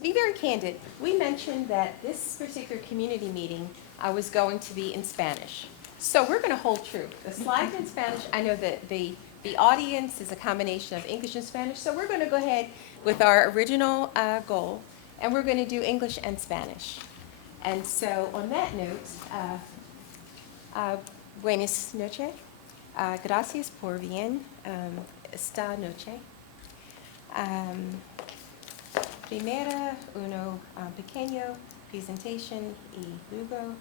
To be very candid, we mentioned that this particular community meeting was going to be in Spanish. So we're going to hold true. The slides in Spanish, I know that the audience is a combination of English and Spanish, so we're going to go ahead with our original goal, and we're going to do English and Spanish. And so on that note, buenas noches. Gracias por bien esta noche. Primera, pequeño presentation y luego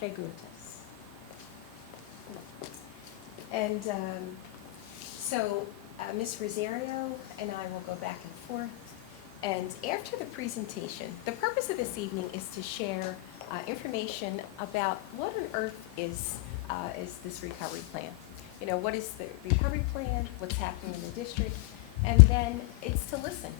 preguntas. And so Ms. Rosario and I will go back and forth. And after the presentation, the purpose of this evening is to share information about what on earth is this recovery plan. You know, what is the recovery plan, what's happening in the district, and then it's to listen.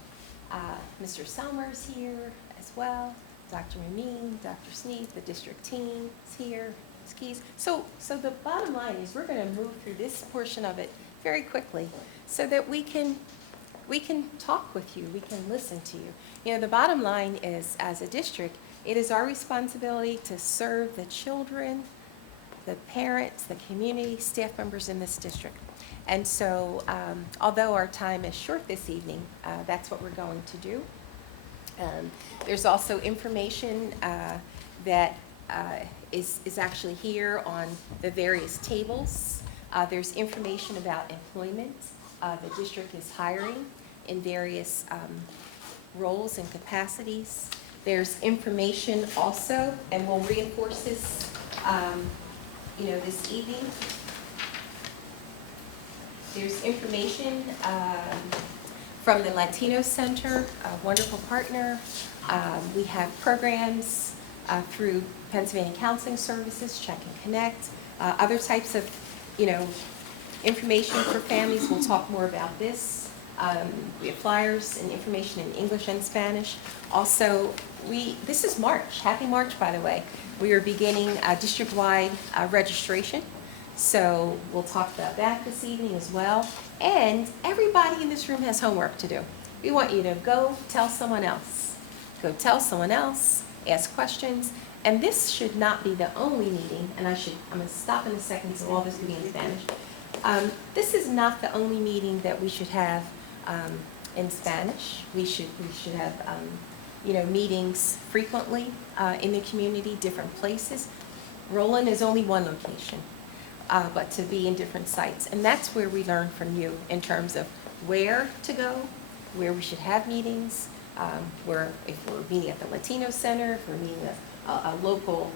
Mr. Selmer's here as well, Dr. Ramin, Dr. Sneed, the district team is here, Ms. Keys. So the bottom line is we're going to move through this portion of it very quickly so that we can talk with you, we can listen to you. You know, the bottom line is, as a district, it is our responsibility to serve the children, the parents, the community, staff members in this district. And so, although our time is short this evening, that's what we're going to do. There's also information that is actually here on the various tables. There's information about employment. The district is hiring in various roles and capacities. There's information also, and we'll reinforce this, this evening. There's information from the Latino Center, a wonderful partner. We have programs through Pennsylvania Counseling Services, Check and Connect, other types of, information for families. We'll talk more about this. We have flyers and information in English and Spanish. Also, this is March. Happy March, by the way. We are beginning district-wide registration. So we'll talk about that this evening as well. And everybody in this room has homework to do. We want you to go tell someone else. Go tell someone else, ask questions. And this should not be the only meeting, and I'm going to stop in a second so all this will be in Spanish. This is not the only meeting that we should have in Spanish. We should have meetings frequently in the community, different places. Rowland is only one location. But to be in different sites. And that's where we learn from you in terms of where to go, where we should have meetings, if we're meeting at the Latino Center, if we're meeting at a local,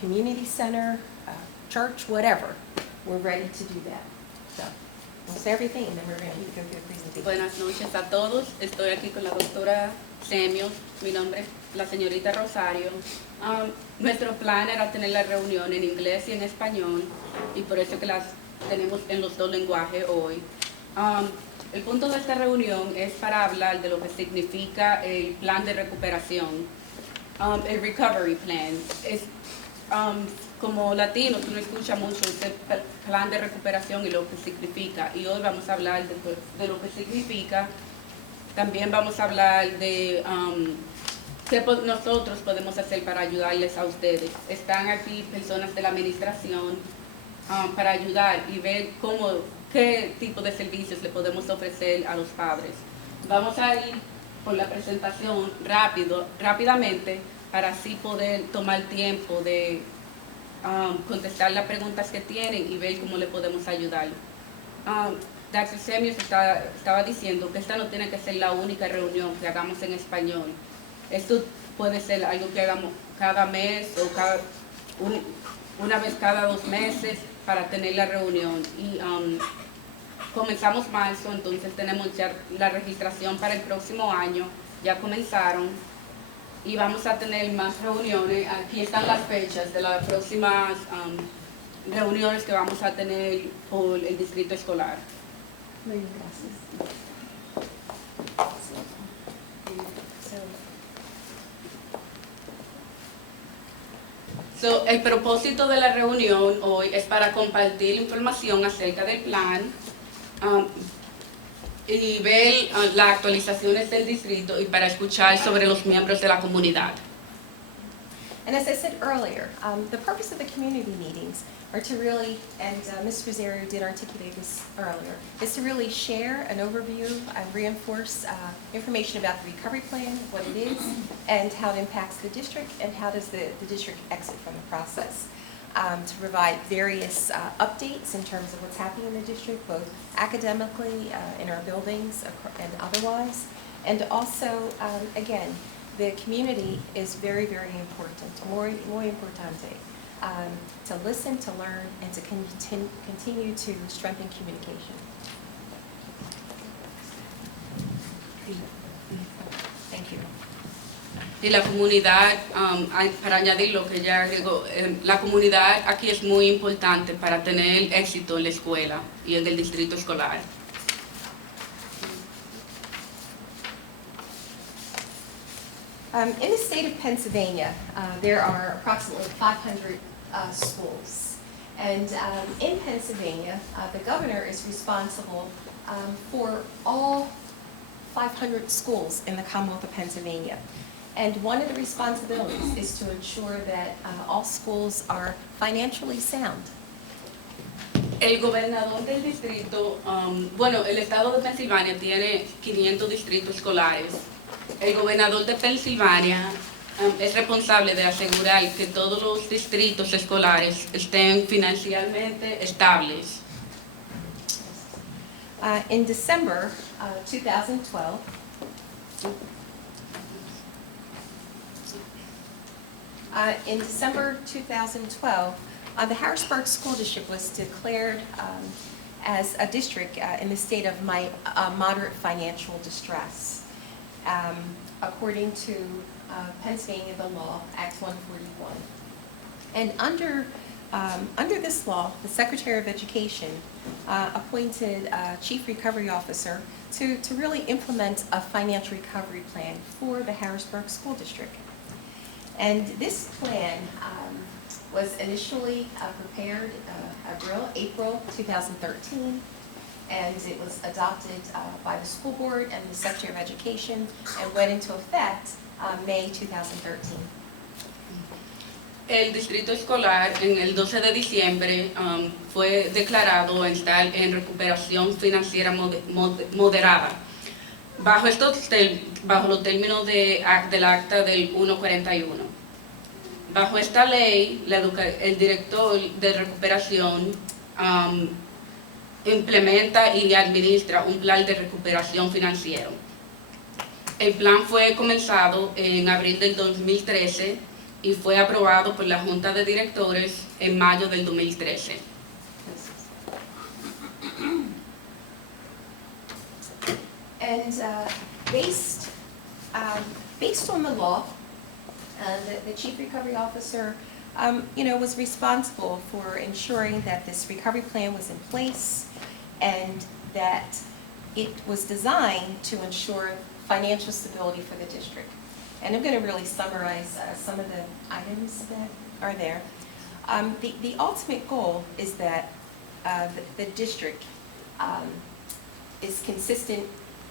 community center, church, whatever. We're ready to do that. So that's everything, and then we're going to go through the presentation. Buenas noches a todos. Estoy aquí con la doctora Semio. Mi nombre es la señorita Rosario. Nuestro plan era tener la reunión en inglés y en español, y por eso que las tenemos en los dos lenguajes hoy. El punto de esta reunión es para hablar de lo que significa el plan de recuperación, el recovery plan. Como latino, tú no escuchas mucho ese plan de recuperación y lo que significa, y hoy vamos a hablar de lo que significa. También vamos a hablar de qué nosotros podemos hacer para ayudarles a ustedes. Están aquí personas de la administración para ayudar y ver qué tipo de servicios le podemos ofrecer a los padres. Vamos a ir por la presentación rápidamente para así poder tomar tiempo de contestar las preguntas que tienen y ver cómo le podemos ayudar. Dr. Semios estaba diciendo que esta no tiene que ser la única reunión que hagamos en español. Esto puede ser algo que hagamos cada mes o una vez cada 2 meses para tener la reunión. Y comenzamos marzo, entonces tenemos ya la registración para el próximo año, ya comenzaron. Y vamos a tener más reuniones. Aquí están las fechas de las próximas reuniones que vamos a tener por el distrito escolar. Muy bien, gracias. El propósito de la reunión hoy es para compartir información acerca del plan y ver las actualizaciones del distrito y para escuchar sobre los miembros de la comunidad. And as I said earlier, the purpose of the community meetings are to really, and Ms. Rosario did articulate this earlier, is to really share an overview and reinforce information about the recovery plan, what it is, and how it impacts the district, and how does the district exit from the process. To provide various updates in terms of what's happening in the district, both academically, in our buildings, and otherwise. And also, again, the community is very, very important, muy importante, to listen, to learn, and to continue to strengthen communication. Thank you. Y la comunidad, para añadir lo que ya agregó, la comunidad aquí es muy importante para tener éxito en la escuela y en el distrito escolar. In the state of Pennsylvania, there are approximately 500 schools. And in Pennsylvania, the governor is responsible for all 500 schools in the Commonwealth of Pennsylvania. And one of the responsibilities is to ensure that all schools are financially sound. El gobernador del distrito, bueno, el estado de Pensilvania tiene 500 distritos escolares. El gobernador de Pensilvania es responsable de asegurar que todos los distritos escolares estén financieramente estables. In December 2012, the Harrisburg School District was declared as a district in the state of moderate financial distress, according to Pennsylvania, the law, Act 141. And under this law, the Secretary of Education appointed a Chief Recovery Officer to really implement a financial recovery plan for the Harrisburg School District. And this plan was initially prepared April 2013, and it was adopted by the school board and the Secretary of Education and went into effect May 2013. El distrito escolar en el 12 de diciembre fue declarado estar en recuperación financiera moderada, bajo los términos del acta del 141. Bajo esta ley, el director de recuperación implementa y administra un plan de recuperación financiero. El plan fue comenzado en abril del 2013 y fue aprobado por la Junta de Directores en mayo del 2013. And based on the law, the Chief Recovery Officer, was responsible for ensuring that this recovery plan was in place and that it was designed to ensure financial stability for the district. And I'm going to really summarize some of the items that are there. The ultimate goal is that the district is consistent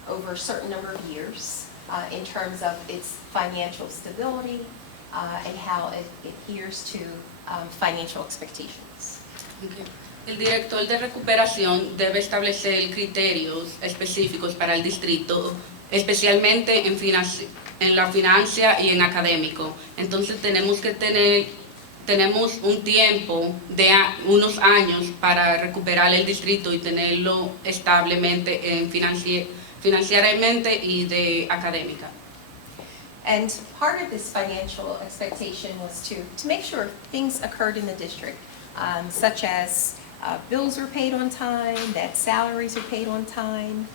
over a certain number of years in terms of its financial stability and how it adheres to financial expectations. Okay. El director de recuperación debe establecer criterios específicos para el distrito, especialmente en la financia y en académico. Entonces tenemos un tiempo de unos años para recuperar el distrito y tenerlo establemente financieramente y de académica. And part of this financial expectation was to make sure things occurred in the district, such as bills were paid on time, that salaries are paid on time,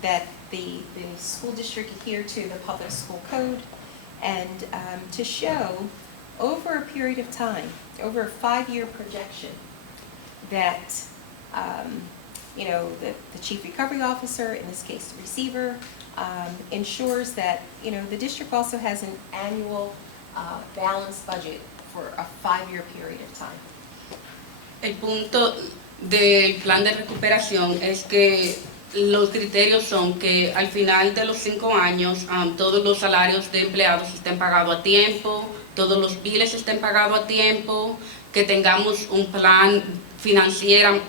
that the school district adhered to the public school code, and to show over a period of time, over a 5-year projection, that the Chief Recovery Officer, in this case the receiver, ensures that the district also has an annual balanced budget for a 5-year period of time. El punto del plan de recuperación es que los criterios son que al final de los 5 años todos los salarios de empleados estén pagados a tiempo, todos los biles estén pagados a tiempo, que tengamos un plan financiero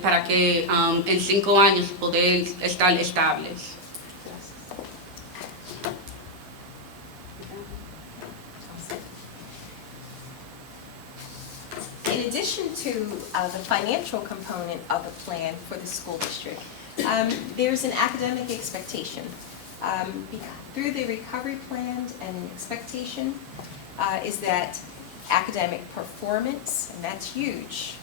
para que en 5 años poder estar estables. In addition to the financial component of the plan for the school district, there's an academic expectation. Through the recovery plan, an expectation is that academic performance, and that's huge,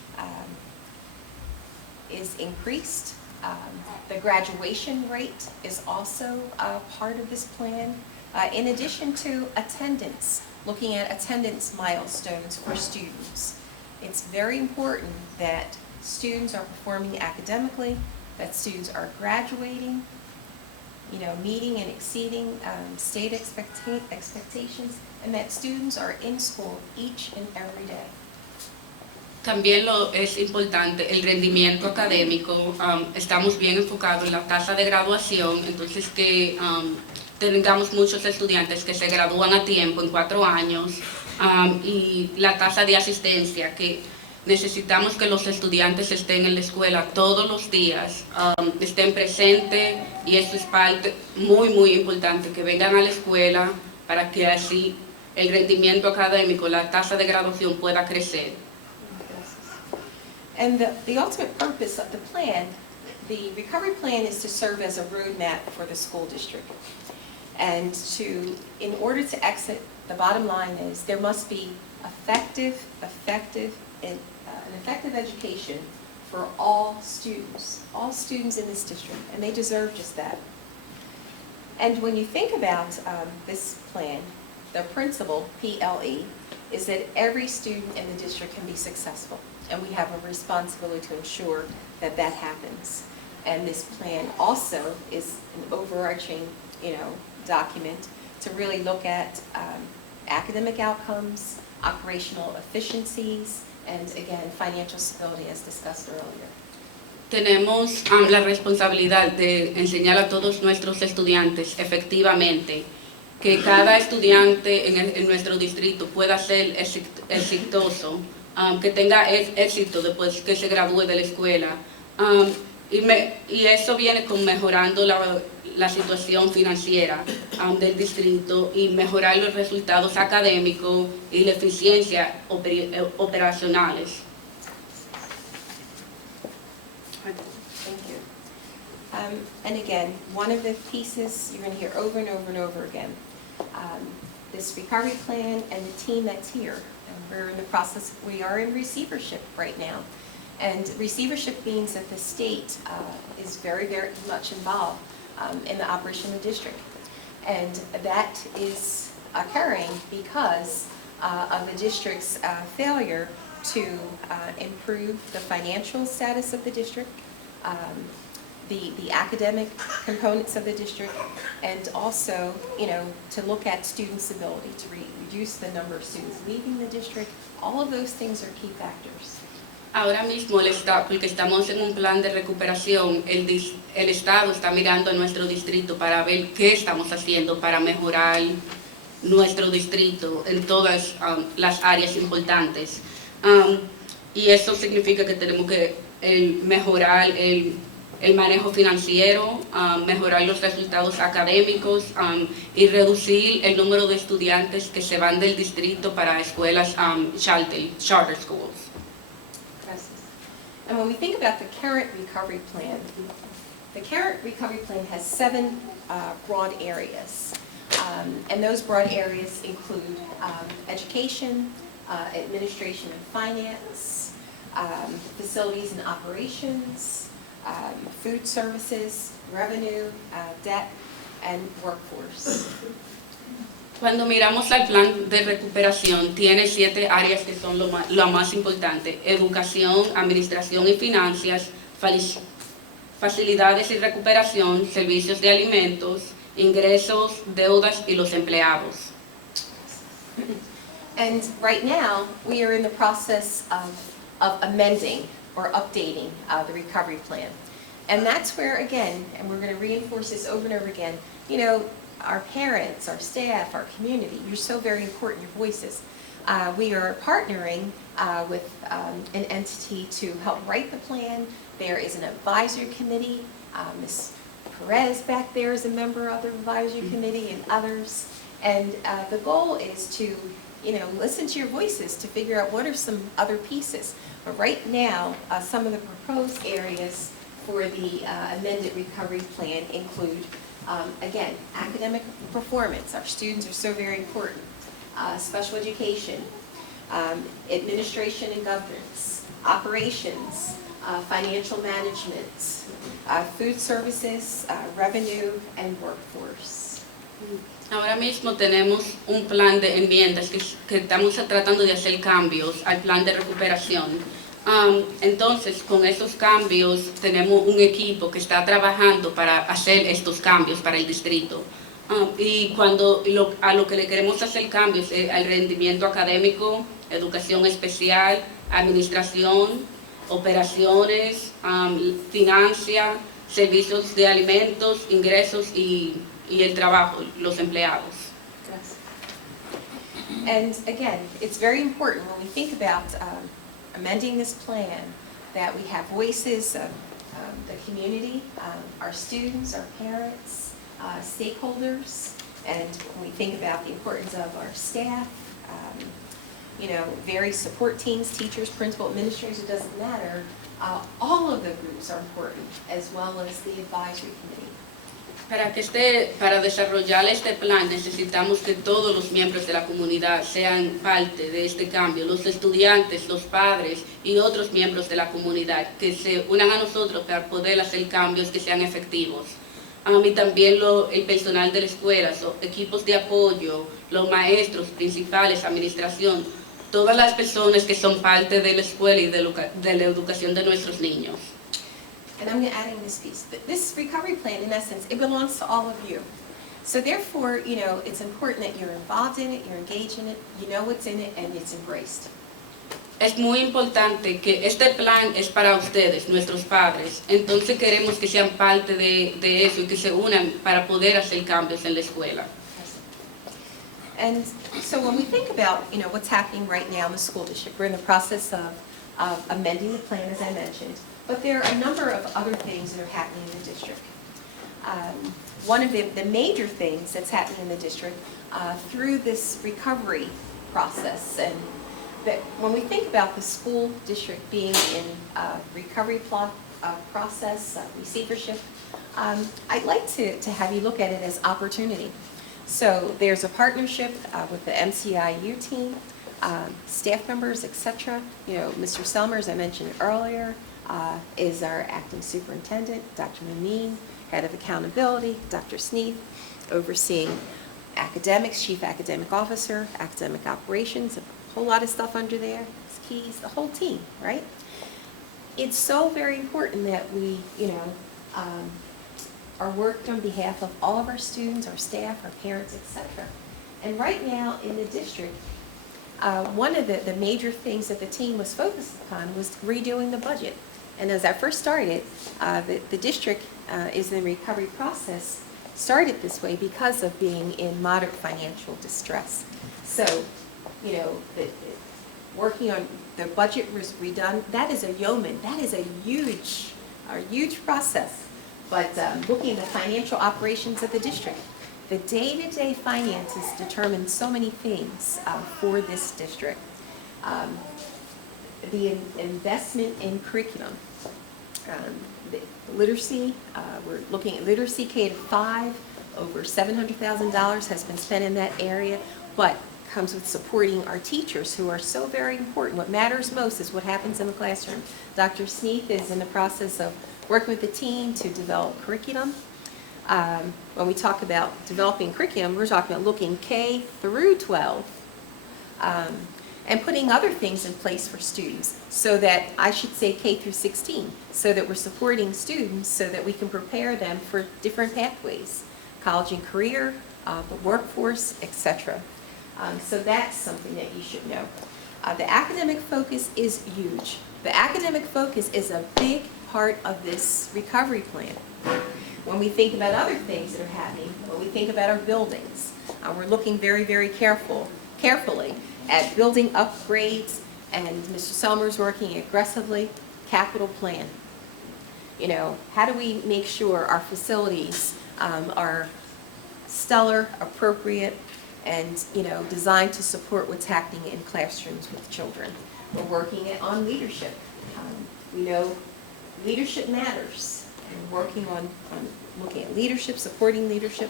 is increased. The graduation rate is also part of this plan. In addition to attendance, looking at attendance milestones for students. It's very important that students are performing academically, that students are graduating, meeting and exceeding state expectations, and that students are in school each and every day. También es importante el rendimiento académico. Estamos bien enfocados en la tasa de graduación, entonces que tengamos muchos estudiantes que se gradúan a tiempo en 4 años. Y la tasa de asistencia, que necesitamos que los estudiantes estén en la escuela todos los días, estén presentes, y eso es parte muy importante, que vengan a la escuela para que así el rendimiento académico, la tasa de graduación pueda crecer. And the ultimate purpose of the plan, the recovery plan, is to serve as a roadmap for the school district. And in order to exit, the bottom line is there must be an effective education for all students in this district, and they deserve just that. And when you think about this plan, the principle, PLE, is that every student in the district can be successful, and we have a responsibility to ensure that that happens. And this plan also is an overarching, document to really look at academic outcomes, operational efficiencies, and again, financial stability, as discussed earlier. Tenemos la responsabilidad de enseñar a todos nuestros estudiantes efectivamente que cada estudiante en nuestro distrito pueda ser exitoso, que tenga éxito después que se gradúe de la escuela. Y eso viene con mejorando la situación financiera del distrito y mejorar los resultados académicos y la eficiencia operacionales. Thank you. And again, one of the pieces you're going to hear over and over and over again, this recovery plan and the team that's here. And we're in the process, we are in receivership right now. And receivership means that the state is very much involved in the operation of the district. And that is occurring because of the district's failure to improve the financial status of the district, the academic components of the district, and also, to look at students' ability to reduce the number of students leaving the district. All of those things are key factors. Ahora mismo porque estamos en un plan de recuperación, el Estado está mirando a nuestro distrito para ver qué estamos haciendo para mejorar nuestro distrito en todas las áreas importantes. Y eso significa que tenemos que mejorar el manejo financiero, mejorar los resultados académicos y reducir el número de estudiantes que se van del distrito para escuelas charter schools. And when we think about the current recovery plan has 7 broad areas. And those broad areas include education, administration and finance, facilities and operations, food services, revenue, debt, and workforce. Cuando miramos al plan de recuperación, tiene 7 áreas que son lo más importante: educación, administración y finanzas, facilidades y recuperación, servicios de alimentos, ingresos, deudas y los empleados. And right now, we are in the process of amending or updating the recovery plan. And that's where, again, and we're going to reinforce this over and over again, you know, our parents, our staff, our community, you're so very important, your voices. We are partnering with an entity to help write the plan. There is an advisory committee. Ms. Perez back there is a member of the advisory committee and others. And the goal is to, you know, listen to your voices to figure out what are some other pieces. But right now, some of the proposed areas for the amended recovery plan include, again, academic performance. Our students are so very important. Special education, administration and governance, operations, financial management, food services, revenue, and workforce. Ahora mismo tenemos un plan de enmiendas que estamos tratando de hacer cambios al plan de recuperación. Entonces, con esos cambios, tenemos un equipo que está trabajando para hacer estos cambios para el distrito. Y a lo que le queremos hacer cambios es al rendimiento académico, educación especial, administración, operaciones, financia, servicios de alimentos, ingresos y el trabajo, los empleados. And again, it's very important when we think about amending this plan that we have voices of the community, our students, our parents, stakeholders, and when we think about the importance of our staff, you know, various support teams, teachers, principal, administrators, it doesn't matter. All of the groups are important, as well as the advisory committee. Para desarrollar este plan necesitamos que todos los miembros de la comunidad sean parte de este cambio, los estudiantes, los padres y otros miembros de la comunidad que se unan a nosotros para poder hacer cambios que sean efectivos. Y también el personal de la escuela, equipos de apoyo, los maestros principales, administración, todas las personas que son parte de la escuela y de la educación de nuestros niños. And I'm adding this piece. This recovery plan, in essence, it belongs to all of you. So therefore, you know, it's important that you're involved in it, you're engaged in it, you know what's in it, and it's embraced. Es muy importante que este plan es para ustedes, nuestros padres. Entonces queremos que sean parte de eso y que se unan para poder hacer cambios en la escuela. And so when we think about, you know, what's happening right now in the school district, we're in the process of amending the plan, as I mentioned. But there are a number of other things that are happening in the district. One of the major things that's happening in the district through this recovery process, and that when we think about the school district being in recovery process, receivership, I'd like to have you look at it as opportunity. So there's a partnership with the MCIU team, staff members, etc. You know, Mr. Selmer, as I mentioned earlier, is our acting superintendent, Dr. Mameen, head of accountability, Dr. Sneath, overseeing academics, chief academic officer, academic operations, a whole lot of stuff under there, keys, the whole team, right? It's so very important that we, you know, are worked on behalf of all of our students, our staff, our parents, etc. And right now in the district, one of the major things that the team was focused upon was redoing the budget. And as I first started, the district is in the recovery process, started this way because of being in moderate financial distress. So, you know, working on the budget was redone. That is a yeoman. That is a huge process. But looking at the financial operations of the district, the day-to-day finances determine so many things for this district. The investment in curriculum, the literacy, we're looking at literacy K-5, over $700,000 has been spent in that area, but comes with supporting our teachers who are so very important. What matters most is what happens in the classroom. Dr. Sneath is in the process of working with the team to develop curriculum. When we talk about developing curriculum, we're talking about looking K through 12 and putting other things in place for students so that, I should say K through 16, so that we're supporting students so that we can prepare them for different pathways, college and career, the workforce, etc. So that's something that you should know. The academic focus is huge. The academic focus is a big part of this recovery plan. When we think about other things that are happening, when we think about our buildings, we're looking very, very carefully at building upgrades, and Mr. Selmer's working aggressively, capital plan. You know, how do we make sure our facilities are stellar, appropriate, and, you know, designed to support what's happening in classrooms with children. We're working on leadership. We know leadership matters, and working on looking at leadership, supporting leadership,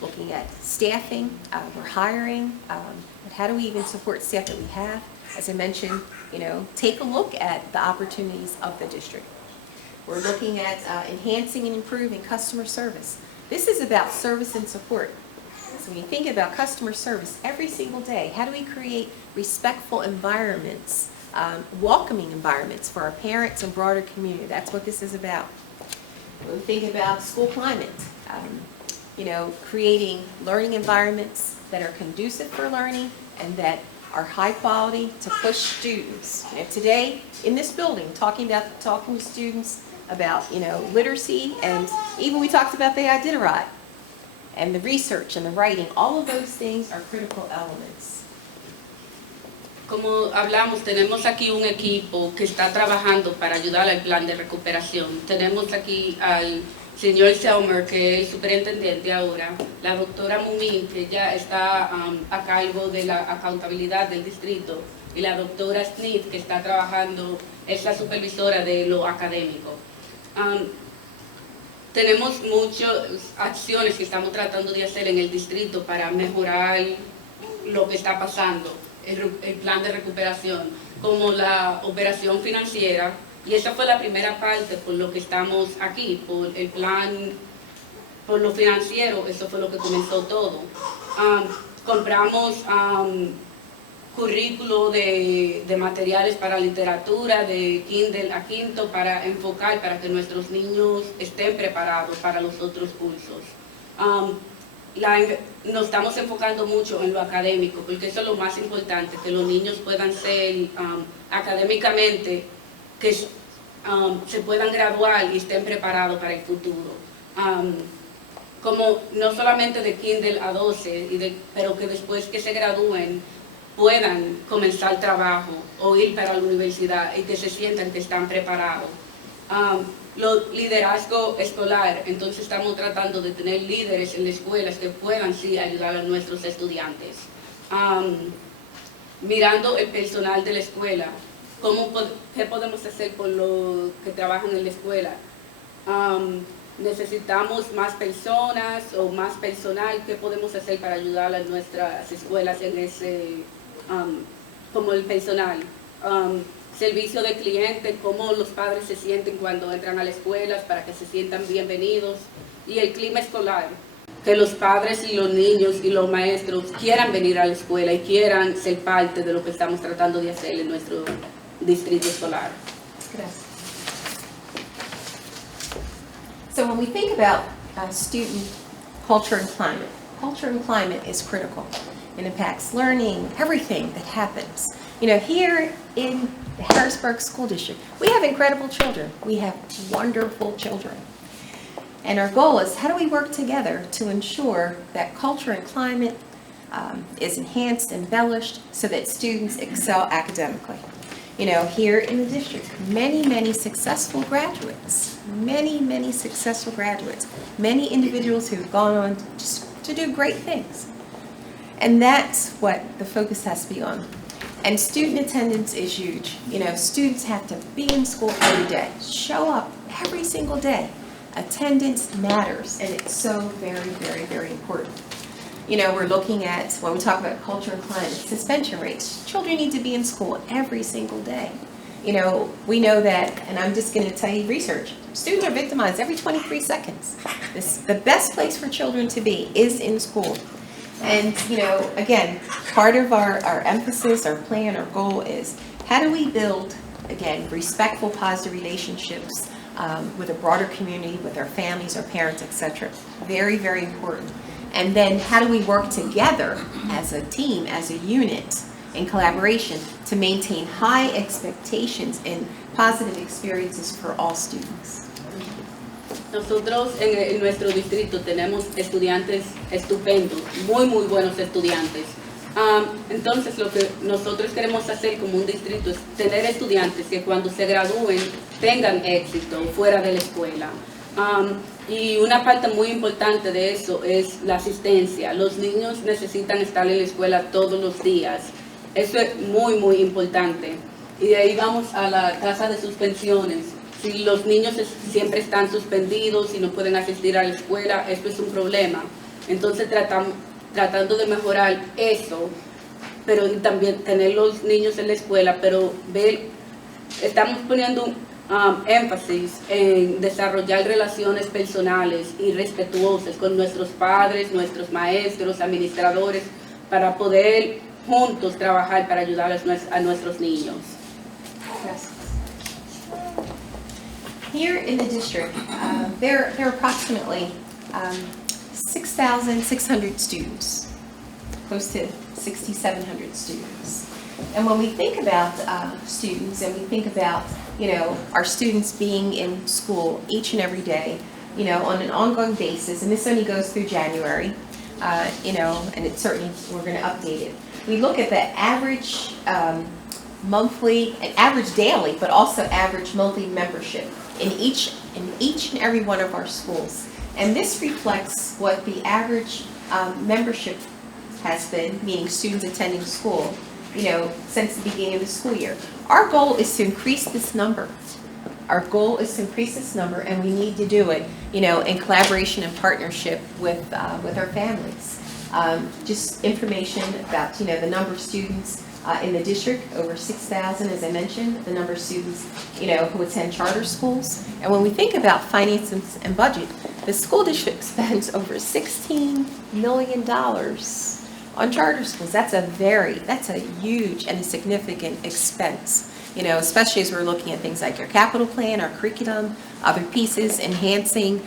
looking at staffing. We're hiring, but how do we even support staff that we have? As I mentioned, you know, take a look at the opportunities of the district. We're looking at enhancing and improving customer service. This is about service and support. So when you think about customer service every single day, how do we create respectful environments, welcoming environments for our parents and broader community? That's what this is about. When we think about school climate, you know, creating learning environments that are conducive for learning and that are high quality to push students. You know, today in this building, talking to students about, you know, literacy, and even we talked about the Iditarod. And the research and the writing, all of those things are critical elements. Como hablamos, tenemos aquí un equipo que está trabajando para ayudar al plan de recuperación. Tenemos aquí al señor Selmer, que es el superintendente ahora, la doctora Mumin, que ya está a cargo de la accountabilidad del distrito, y la doctora Smith, que está trabajando, es la supervisora de lo académico. Tenemos muchas acciones que estamos tratando de hacer en el distrito para mejorar lo que está pasando, el plan de recuperación, como la operación financiera, y esa fue la primera parte por lo que estamos aquí, por el plan, por lo financiero, eso fue lo que comenzó todo. Compramos currículo de materiales para literatura, de Kindle a quinto, para enfocar, para que nuestros niños estén preparados para los otros cursos. Nos estamos enfocando mucho en lo académico, porque eso es lo más importante, que los niños puedan ser académicamente, que se puedan graduar y estén preparados para el futuro. Como no solamente de Kindle a 12, pero que después que se gradúen, puedan comenzar trabajo o ir para la universidad y que se sientan que están preparados. Liderazgo escolar, entonces estamos tratando de tener líderes en las escuelas que puedan sí ayudar a nuestros estudiantes. Mirando el personal de la escuela, ¿qué podemos hacer por los que trabajan en la escuela? Necesitamos más personas o más personal. ¿Qué podemos hacer para ayudar a nuestras escuelas en ese, como el personal? Servicio de cliente, cómo los padres se sienten cuando entran a las escuelas para que se sientan bienvenidos. Y el clima escolar, que los padres y los niños y los maestros quieran venir a la escuela y quieran ser parte de lo que estamos tratando de hacer en nuestro distrito escolar. Gracias. So when we think about student culture and climate is critical. It impacts learning, everything that happens. You know, here in the Harrisburg School District, we have incredible children. We have wonderful children. And our goal is, how do we work together to ensure that culture and climate is enhanced, embellished, so that students excel academically? You know, here in the district, many successful graduates, many individuals who've gone on to do great things. And that's what the focus has to be on. And student attendance is huge. You know, students have to be in school every day, show up every single day. Attendance matters, and it's so very important. You know, we're looking at, when we talk about culture and climate, suspension rates. Children need to be in school every single day. You know, we know that, and I'm just going to tell you research, students are victimized every 23 seconds. The best place for children to be is in school. And, you know, again, part of our emphasis, our plan, our goal is, how do we build, again, respectful, positive relationships with a broader community, with our families, our parents, etc. Very important. And then how do we work together as a team, as a unit, and collaboration to maintain high expectations and positive experiences for all students. Nosotros en nuestro distrito tenemos estudiantes estupendos, muy buenos estudiantes. Entonces lo que nosotros queremos hacer como un distrito es tener estudiantes que cuando se gradúen tengan éxito fuera de la escuela. Y una parte muy importante de eso es la asistencia. Los niños necesitan estar en la escuela todos los días. Eso es muy importante. Y de ahí vamos a la tasa de suspensiones. Si los niños siempre están suspendidos y no pueden asistir a la escuela, esto es un problema. Entonces tratando de mejorar eso, pero también tener los niños en la escuela, pero estamos poniendo énfasis en desarrollar relaciones personales y respetuosas con nuestros padres, nuestros maestros, administradores, para poder juntos trabajar para ayudar a nuestros niños. Yes. Here in the district, there are approximately 6,600 students, close to 6,700 students. And when we think about students and we think about, our students being in school each and every day, on an ongoing basis, and this only goes through January, and it certainly, we're going to update it. We look at the average monthly, and average daily, but also average monthly membership in each and every one of our schools. And this reflects what the average membership has been, meaning students attending school, since the beginning of the school year. Our goal is to increase this number. Our goal is to increase this number, and we need to do it, in collaboration and partnership with our families. Just information about, the number of students in the district, over 6,000, as I mentioned, the number of students, who attend charter schools. And when we think about finances and budget, the school district spends over $16 million on charter schools. That's a huge and a significant expense, especially as we're looking at things like our capital plan, our curriculum, other pieces, enhancing,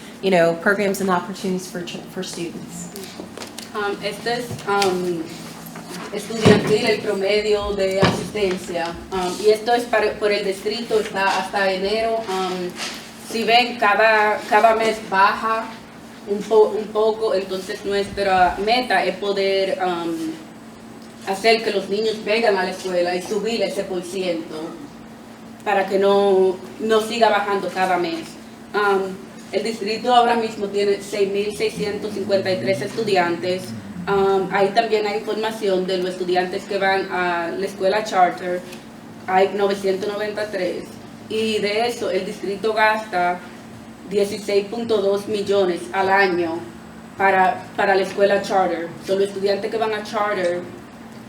programs and opportunities for students. Estudiantil, el promedio de asistencia, y esto es por el distrito, está hasta enero. Si ven, cada mes baja un poco, entonces nuestra meta es poder hacer que los niños vengan a la escuela y subir ese % para que no siga bajando cada mes. El distrito ahora mismo tiene 6,653 estudiantes. Ahí también hay información de los estudiantes que van a la escuela charter, hay 993, y de eso el distrito gasta 16.2 millones al año para la escuela charter. Los estudiantes que van a charter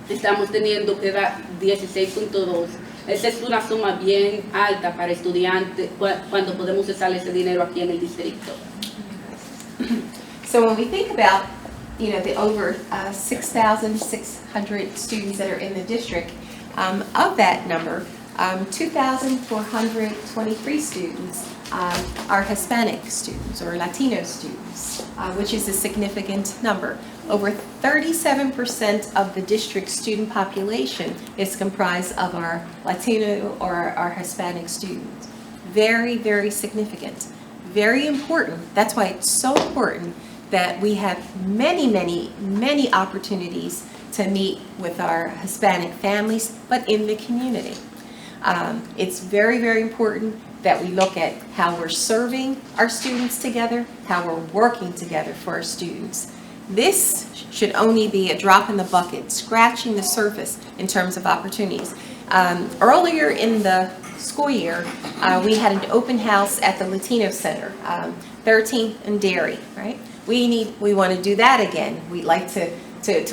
estamos teniendo que dar 16.2. Esa es una suma bien alta para estudiantes cuando podemos usar ese dinero aquí en el distrito. So when we think about the over 6,600 students that are in the district, of that number, 2,423 students are Hispanic students or Latino students, which is a significant number. Over 37% of the district student population is comprised of our Latino or our Hispanic students. Very significant. Very important. That's why it's so important that we have many opportunities to meet with our Hispanic families, but in the community. It's very important that we look at how we're serving our students together, how we're working together for our students. This should only be a drop in the bucket, scratching the surface in terms of opportunities. Earlier in the school year, we had an open house at the Latino Center, 13th and Dairy, right? We want to do that again. We'd like to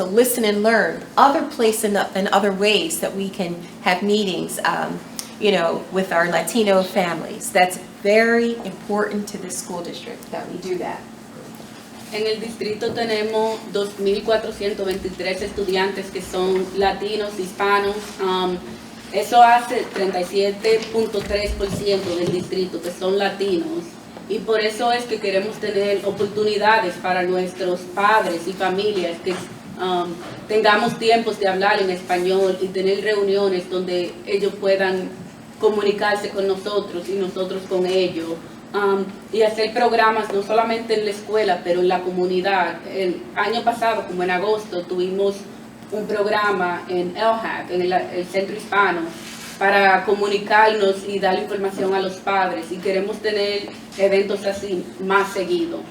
listen and learn other places and other ways that we can have meetings, with our Latino families. That's very important to the school district that we do that. En el distrito tenemos 2,423 estudiantes que son latinos, hispanos. Eso hace 37.3% del distrito que son latinos. Y por eso es que queremos tener oportunidades para nuestros padres y familias que tengamos tiempos de hablar en español y tener reuniones donde ellos puedan comunicarse con nosotros y nosotros con ellos. Y hacer programas no solamente en la escuela, pero en la comunidad. El año pasado, como en agosto, tuvimos un programa en LHAC, en el Centro Hispano, para comunicarnos y dar información a los padres, y queremos tener eventos así más seguido.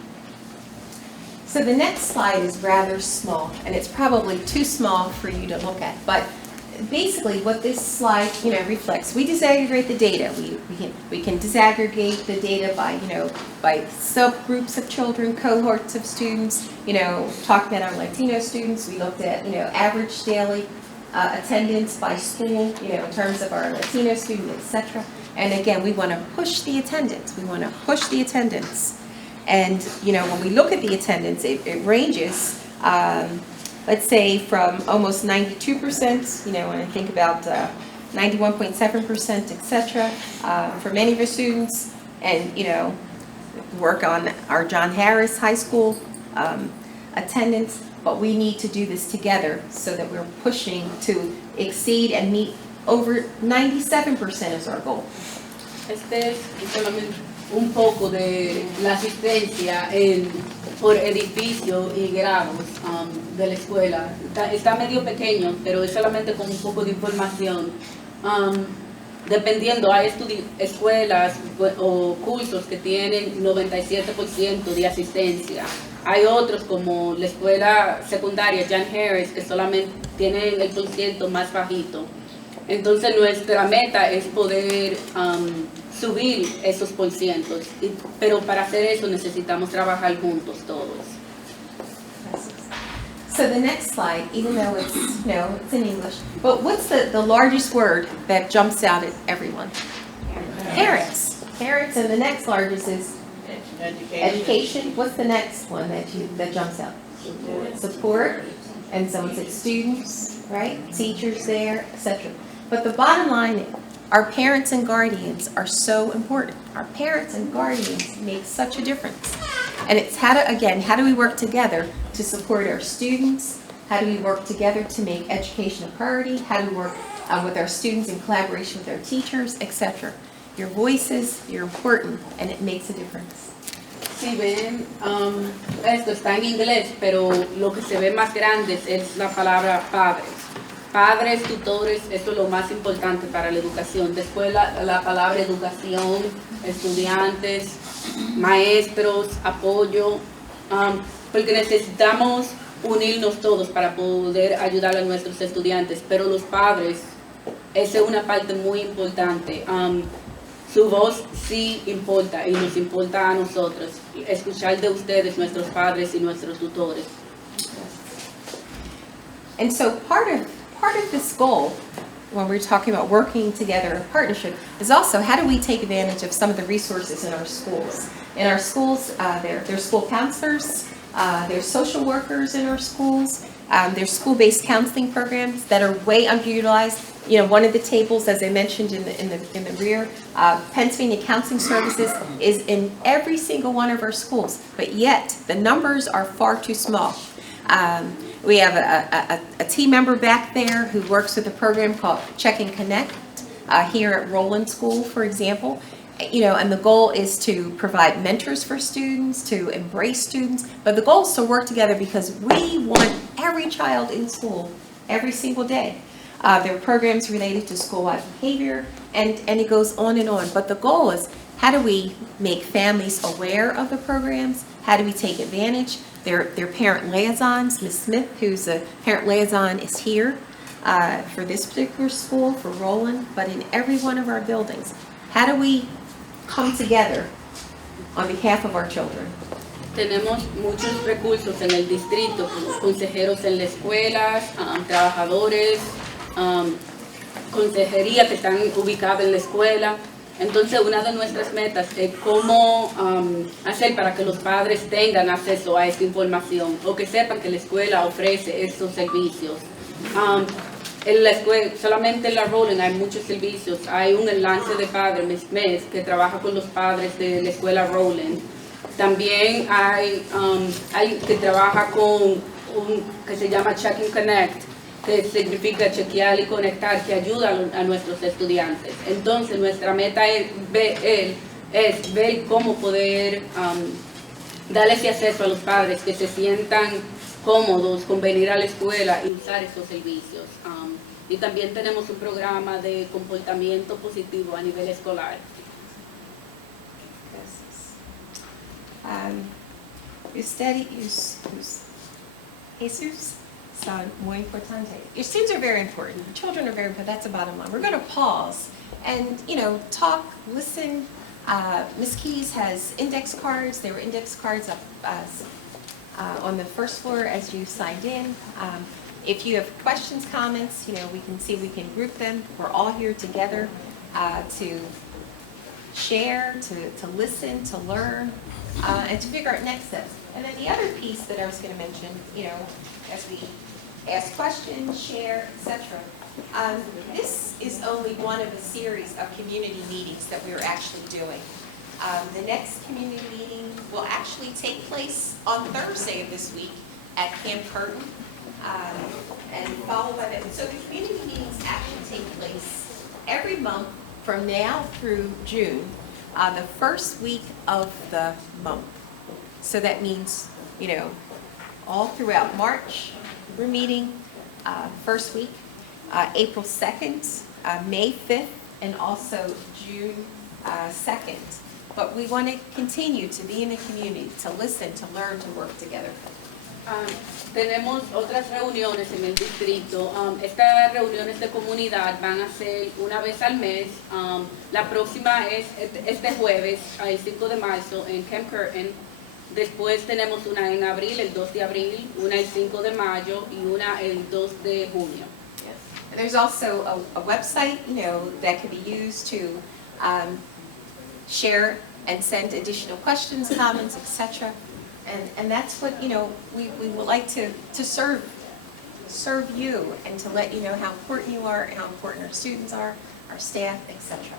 So the next slide is rather small, and it's probably too small for you to look at, but basically what this slide, reflects, we disaggregate the data. We can disaggregate the data by, by subgroups of children, cohorts of students, talking about our Latino students. We looked at, average daily attendance by school, in terms of our Latino student, etc. And again, we want to push the attendance. And, when we look at the attendance, it ranges, let's say from almost 92%, when I think about 91.7%, etc., for many of our students, and, work on our John Harris High School attendance, but we need to do this together so that we're pushing to exceed and meet over 97% is our goal. Este es solamente un poco de la asistencia por edificio y grados de la escuela. Está medio pequeño, pero es solamente con un poco de información. Dependiendo, hay escuelas o cursos que tienen 97% de asistencia. Hay otros como la escuela secundaria John Harris que solamente tienen el % más bajito. Entonces nuestra meta es poder subir esos %, pero para hacer eso necesitamos trabajar juntos todos. So the next slide, even though it's, it's in English, but what's the largest word that jumps out at everyone? Parents. Parents, and the next largest is education. What's the next one that jumps out? Support. And someone said students, right? Teachers there, etc. But the bottom line, our parents and guardians are so important. Our parents and guardians make such a difference. And it's how do we work together to support our students? How do we work together to make education a priority? How do we work with our students in collaboration with our teachers, etc.? Your voices, you're important, and it makes a difference. Si ven, esto está en inglés, pero lo que se ve más grande es la palabra padres. Padres, tutores, eso es lo más importante para la educación. Después la palabra educación, estudiantes, maestros, apoyo, porque necesitamos unirnos todos para poder ayudar a nuestros estudiantes, pero los padres, esa es una parte muy importante. Su voz sí importa y nos importa a nosotros. Escuchar de ustedes, nuestros padres y nuestros tutores. And so part of this goal, when we're talking about working together in partnership, is also how do we take advantage of some of the resources in our schools. In our schools, there's school counselors, there's social workers in our schools, there's school-based counseling programs that are way underutilized. One of the tables, as I mentioned in the rear, Pennsylvania Counseling Services is in every single one of our schools, but yet the numbers are far too small. We have a team member back there who works with a program called Check and Connect here at Rowland School, for example. And the goal is to provide mentors for students, to embrace students, but the goal is to work together because we want every child in school every single day. There are programs related to school-wide behavior, and it goes on and on. But the goal is, how do we make families aware of the programs? How do we take advantage? Their parent liaisons, Ms. Smith, who's a parent liaison, is here for this particular school, for Rowland, but in every one of our buildings. How do we come together on behalf of our children? Tenemos muchos recursos en el distrito, consejeros en las escuelas, trabajadores, consejería que están ubicadas en la escuela. Entonces, una de nuestras metas es cómo hacer para que los padres tengan acceso a esta información o que sepan que la escuela ofrece estos servicios. En la escuela, solamente en la Rowland hay muchos servicios. Hay un enlace de padres mes que trabaja con los padres de la escuela Rowland. También hay que trabaja con que se llama Check and Connect, que significa chequear y conectar, que ayuda a nuestros estudiantes. Entonces, nuestra meta es ver cómo poder darle ese acceso a los padres que se sientan cómodos con venir a la escuela y usar estos servicios. Y también tenemos un programa de comportamiento positivo a nivel escolar. Jesus son muy importante. Your students are very important. Your children are very important. That's the bottom line. We're going to pause and, talk, listen. Ms. Keys has index cards. There were index cards up on the first floor as you signed in. If you have questions, comments, we can see if we can group them. We're all here together to share, to listen, to learn, and to figure out next steps. And then the other piece that I was going to mention, as we ask questions, share, etc. This is only one of a series of community meetings that we are actually doing. The next community meeting will actually take place on Thursday of this week at Camp Curtin, and followed by that. So the community meetings actually take place every month from now through June, the first week of the month. So that means, all throughout March, we're meeting first week, April 2nd, May 5th, and also June 2nd. But we want to continue to be in the community, to listen, to learn, to work together. Tenemos otras reuniones en el distrito. Estas reuniones de comunidad van a ser una vez al mes. La próxima es este jueves, el 5 de marzo, en Camp Curtin. Después tenemos una en abril, el 2 de abril, una el 5 de mayo y una el 2 de junio. Yes. And there's also a website, that can be used to share and send additional questions, comments, etc. And that's what, we would like to serve you and to let you know how important you are, how important our students are, our staff, etc.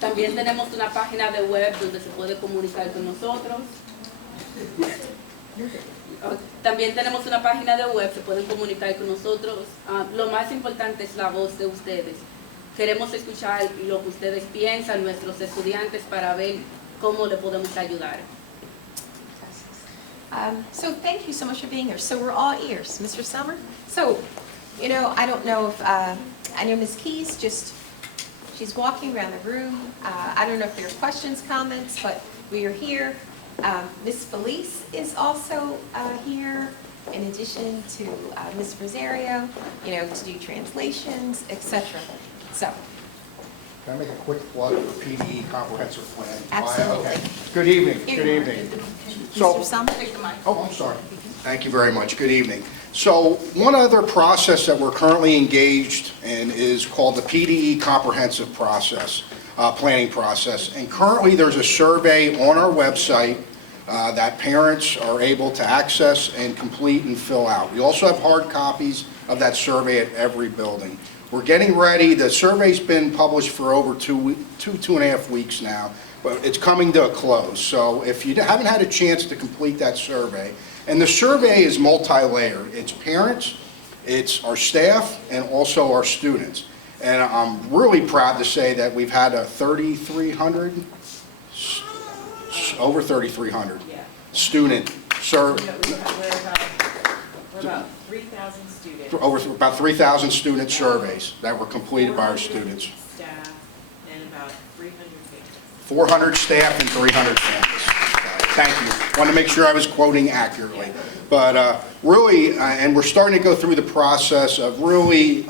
También tenemos una página de web donde se puede comunicar con nosotros. También tenemos una página de web, se pueden comunicar con nosotros. Lo más importante es la voz de ustedes. Queremos escuchar lo que ustedes piensan, nuestros estudiantes, para ver cómo le podemos ayudar. So thank you so much for being here. So we're all ears. Mr. Summer? So, I don't know if, I know Ms. Keys she's walking around the room. I don't know if there are questions, comments, but we are here. Ms. Felice is also here, in addition to Ms. Rosario, to do translations, etc. So. Can I make a quick plug for PDE Comprehensive Plan? Absolutely. Okay. Good evening. Good evening. Mr. Summer? Oh, I'm sorry. Thank you very much. Good evening. So one other process that we're currently engaged in is called the PDE Comprehensive Process, planning process. And currently there's a survey on our website that parents are able to access and complete and fill out. We also have hard copies of that survey at every building. We're getting ready. The survey's been published for over two and a half weeks now, but it's coming to a close. So if you haven't had a chance to complete that survey, and the survey is multi-layered. It's parents, it's our staff, and also our students. And I'm really proud to say that we've had over 3,300 student survey. We're about 3,000 students. Over about 3,000 student surveys that were completed by our students. Staff and about 300 families. 400 staff and 300 families. Thank you. Want to make sure I was quoting accurately. But really, and we're starting to go through the process of really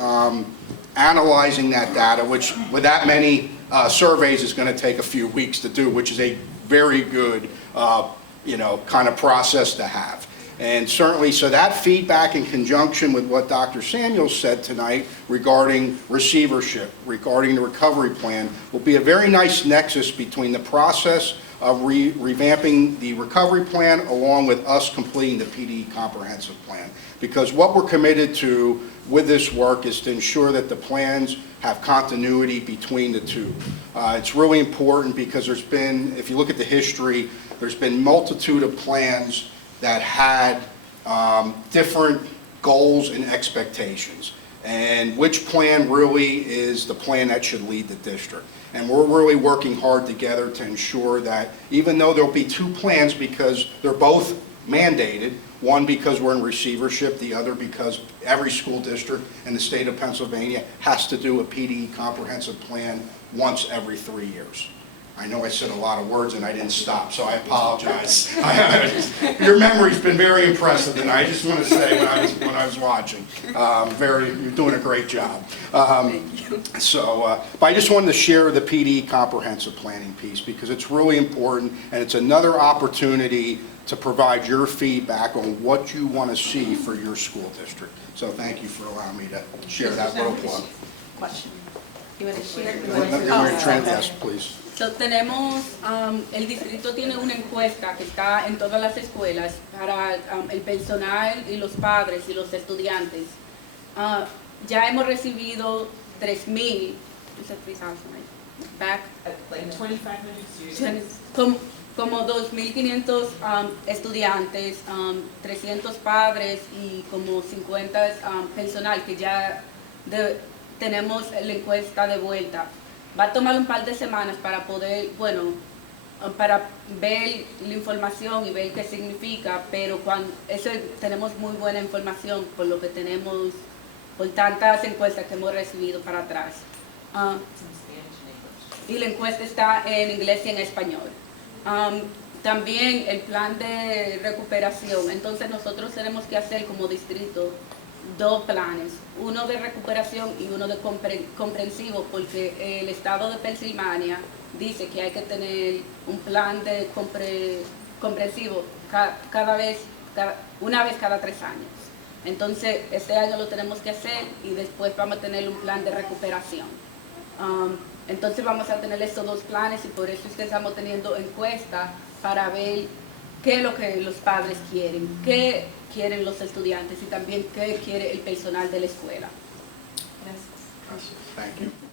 analyzing that data, which with that many surveys is going to take a few weeks to do, which is a very good, kind of process to have. And certainly, so that feedback in conjunction with what Dr. Samuels said tonight regarding receivership, regarding the recovery plan, will be a very nice nexus between the process of revamping the recovery plan along with us completing the PDE comprehensive plan. Because what we're committed to with this work is to ensure that the plans have continuity between the two. It's really important because there's been, if you look at the history, there's been multitude of plans that had different goals and expectations, and which plan really is the plan that should lead the district. And we're really working hard together to ensure that even though there'll be two plans because they're both mandated, one because we're in receivership, the other because every school district in the state of Pennsylvania has to do a PD comprehensive plan once every 3 years. I know I said a lot of words and I didn't stop, so I apologize. Your memory's been very impressive, and I just want to say when I was watching, you're doing a great job. But I just wanted to share the PD comprehensive planning piece because it's really important, and it's another opportunity to provide your feedback on what you want to see for your school district. So thank you for allowing me to share that little plug. Question. You want to share? Yes, please. So, tenemos, el distrito tiene una encuesta que está en todas las escuelas para el personal y los padres y los estudiantes. Ya hemos recibido 3,000, back, Like 2,500 students. como 2,500 estudiantes, 300 padres y como 50 personal que ya tenemos la encuesta de vuelta. Va a tomar un par de semanas para poder, para ver la información y ver qué significa, pero tenemos muy buena información por lo que tenemos, por tantas encuestas que hemos recibido para atrás. Y la encuesta está en inglés y en español. También el plan de recuperación, entonces nosotros tenemos que hacer como distrito 2 planes, uno de recuperación y uno de comprensivo, porque el estado de Pensilvania dice que hay que tener un plan de comprensivo una vez cada 3 años. Entonces este año lo tenemos que hacer y después vamos a tener un plan de recuperación. Entonces vamos a tener estos 2 planes y por eso es que estamos teniendo encuestas para ver qué es lo que los padres quieren, qué quieren los estudiantes y también qué quiere el personal de la escuela. Gracias. Thank you.